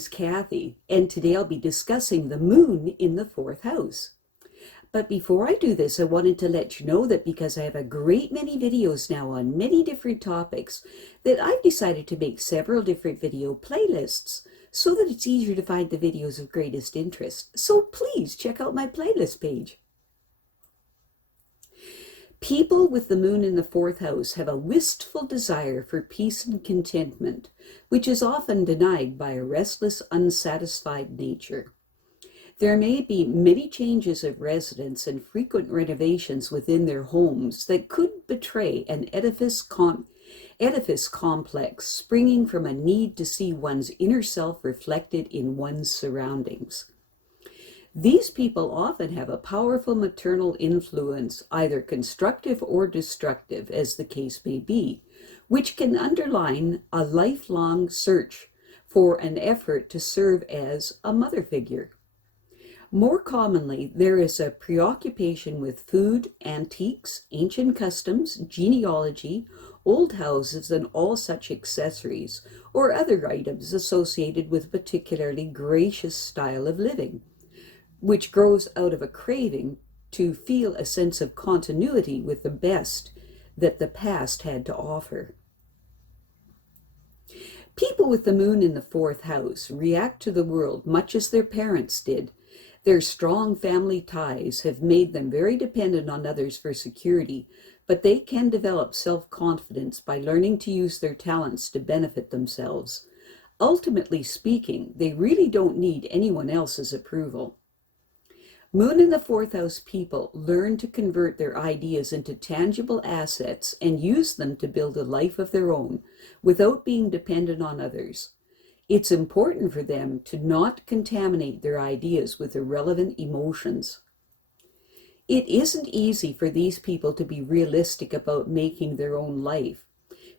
is Kathy, and today I'll be discussing the moon in the fourth house. But before I do this, I wanted to let you know that because I have a great many videos now on many different topics, that I've decided to make several different video playlists so that it's easier to find the videos of greatest interest. So please check out my playlist page. People with the moon in the fourth house have a wistful desire for peace and contentment, which is often denied by a restless, unsatisfied nature. There may be many changes of residence and frequent renovations within their homes that could betray an edifice complex springing from a need to see one's inner self reflected in one's surroundings. These people often have a powerful maternal influence, either constructive or destructive, as the case may be, which can underline a lifelong search for an effort to serve as a mother figure. More commonly, there is a preoccupation with food, antiques, ancient customs, genealogy, old houses, and all such accessories, or other items associated with a particularly gracious style of living, which grows out of a craving to feel a sense of continuity with the best that the past had to offer. People with the moon in the fourth house react to the world much as their parents did. Their strong family ties have made them very dependent on others for security, but they can develop self-confidence by learning to use their talents to benefit themselves. Ultimately speaking, they really don't need anyone else's approval. Moon in the fourth house people learn to convert their ideas into tangible assets and use them to build a life of their own without being dependent on others. It's important for them to not contaminate their ideas with irrelevant emotions. It isn't easy for these people to be realistic about making their own life.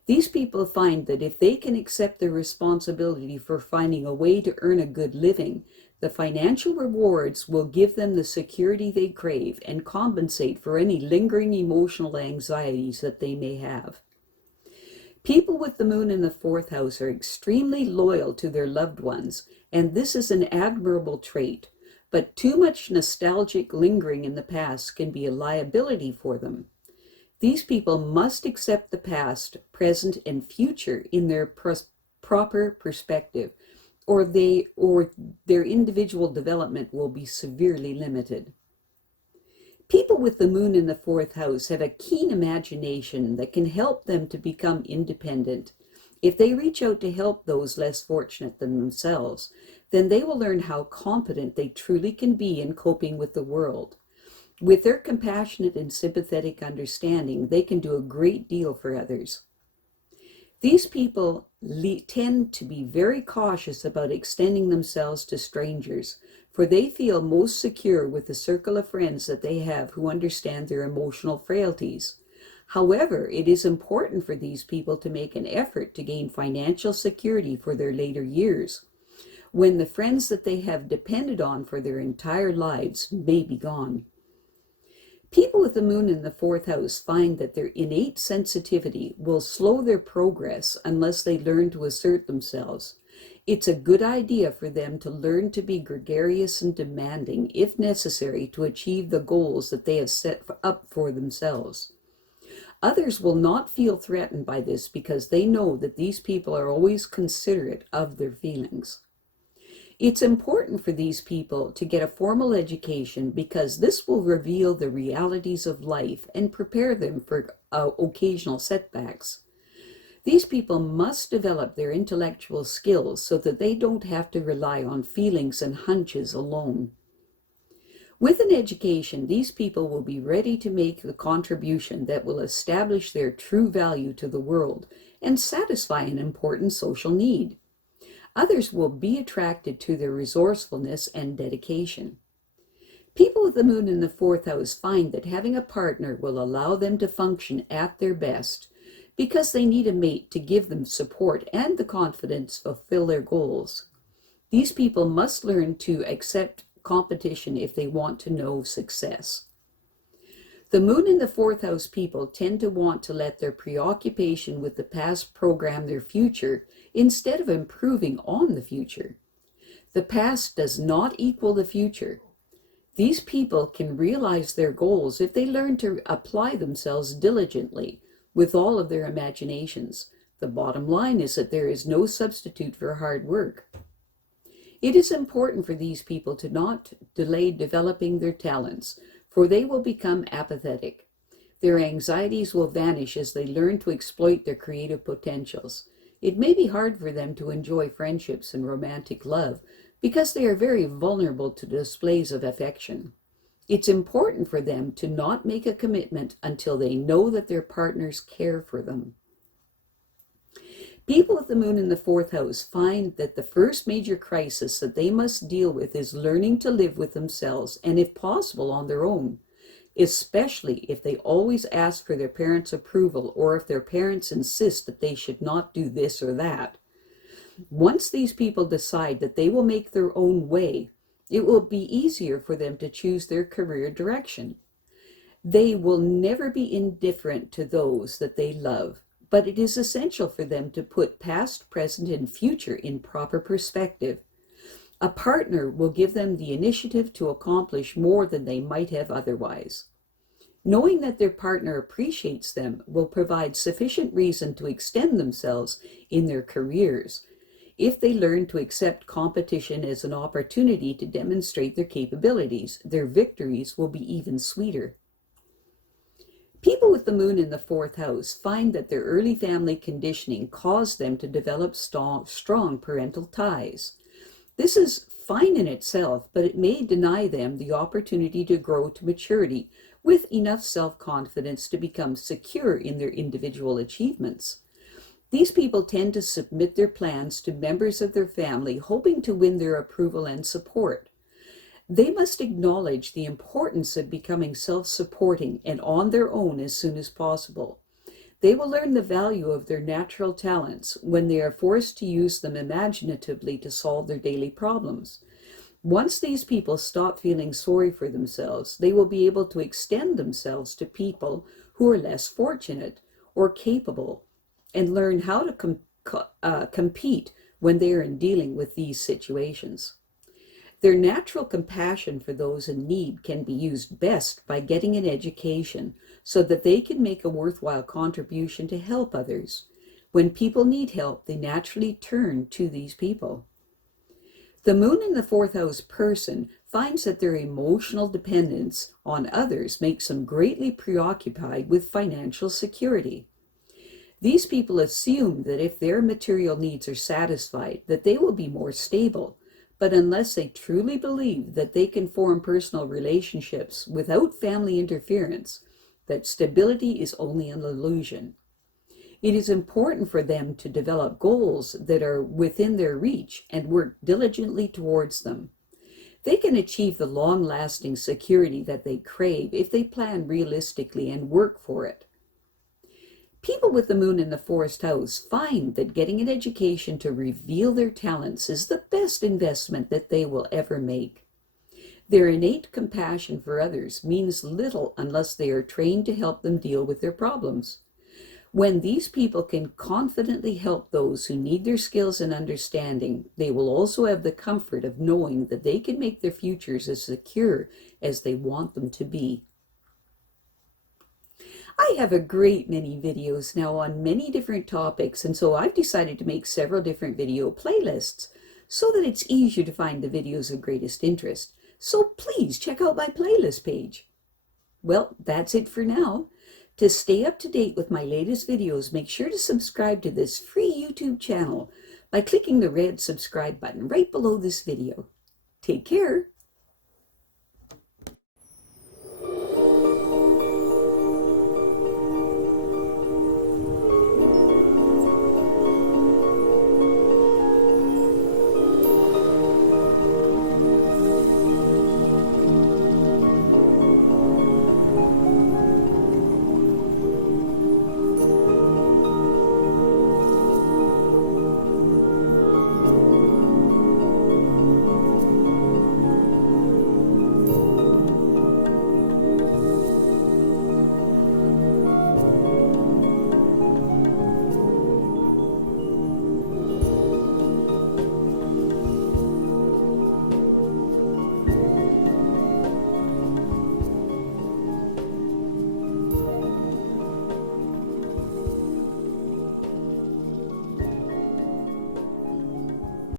These people find that if they can accept their responsibility for finding a way to earn a good living, the financial rewards will give them the security they crave and compensate for any lingering emotional anxieties that they may have. People with the moon in the fourth house are extremely loyal to their loved ones, and this is an admirable trait, but too much nostalgic lingering in the past can be a liability for them. These people must accept the past, present, and future in their proper perspective, or their individual development will be severely limited. People with the moon in the fourth house have a keen imagination that can help them to become independent. If they reach out to help those less fortunate than themselves, then they will learn how competent they truly can be in coping with the world. With their compassionate and sympathetic understanding, they can do a great deal for others. These people tend to be very cautious about extending themselves to strangers, for they feel most secure with the circle of friends that they have who understand their emotional frailties. However, it is important for these people to make an effort to gain financial security for their later years, when the friends that they have depended on for their entire lives may be gone. People with the moon in the fourth house find that their innate sensitivity will slow their progress unless they learn to assert themselves. It's a good idea for them to learn to be gregarious and demanding, if necessary, to achieve the goals that they have set up for themselves. Others will not feel threatened by this because they know that these people are always considerate of their feelings. It's important for these people to get a formal education because this will reveal the realities of life and prepare them for occasional setbacks. These people must develop their intellectual skills so that they don't have to rely on feelings and hunches alone. With an education, these people will be ready to make the contribution that will establish their true value to the world and satisfy an important social need. Others will be attracted to their resourcefulness and dedication. People with the moon in the fourth house find that having a partner will allow them to function at their best because they need a mate to give them support and the confidence to fulfill their goals. These people must learn to accept competition if they want to know success. The moon in the fourth house people tend to want to let their preoccupation with the past program their future instead of improving on the future. The past does not equal the future. These people can realize their goals if they learn to apply themselves diligently with all of their imaginations. The bottom line is that there is no substitute for hard work. It is important for these people to not delay developing their talents, for they will become apathetic. Their anxieties will vanish as they learn to exploit their creative potentials. It may be hard for them to enjoy friendships and romantic love because they are very vulnerable to displays of affection. It's important for them to not make a commitment until they know that their partners care for them. People with the moon in the fourth house find that the first major crisis that they must deal with is learning to live with themselves and, if possible, on their own, especially if they always ask for their parents' approval or if their parents insist that they should not do this or that. Once these people decide that they will make their own way, it will be easier for them to choose their career direction. They will never be indifferent to those that they love, but it is essential for them to put past, present, and future in proper perspective. A partner will give them the initiative to accomplish more than they might have otherwise. Knowing that their partner appreciates them will provide sufficient reason to extend themselves in their careers. If they learn to accept competition as an opportunity to demonstrate their capabilities, their victories will be even sweeter. People with the moon in the fourth house find that their early family conditioning caused them to develop strong parental ties. This is fine in itself, but it may deny them the opportunity to grow to maturity with enough self-confidence to become secure in their individual achievements. These people tend to submit their plans to members of their family, hoping to win their approval and support. They must acknowledge the importance of becoming self-supporting and on their own as soon as possible. They will learn the value of their natural talents when they are forced to use them imaginatively to solve their daily problems. Once these people stop feeling sorry for themselves, they will be able to extend themselves to people who are less fortunate or capable and learn how to compete when they are in dealing with these situations. Their natural compassion for those in need can be used best by getting an education so that they can make a worthwhile contribution to help others. When people need help, they naturally turn to these people. The moon in the fourth house person finds that their emotional dependence on others makes them greatly preoccupied with financial security. These people assume that if their material needs are satisfied, that they will be more stable. But unless they truly believe that they can form personal relationships without family interference, that stability is only an illusion. It is important for them to develop goals that are within their reach and work diligently towards them. They can achieve the long-lasting security that they crave if they plan realistically and work for it. People with the moon in the fourth house find that getting an education to reveal their talents is the best investment that they will ever make. Their innate compassion for others means little unless they are trained to help them deal with their problems. When these people can confidently help those who need their skills and understanding, they will also have the comfort of knowing that they can make their futures as secure as they want them to be. I have a great many videos now on many different topics, and so I've decided to make several different video playlists so that it's easier to find the videos of greatest interest. So please check out my playlist page. Well, that's it for now. To stay up to date with my latest videos, make sure to subscribe to this free YouTube channel by clicking the red subscribe button right below this video. Take care.